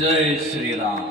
Jai Sriram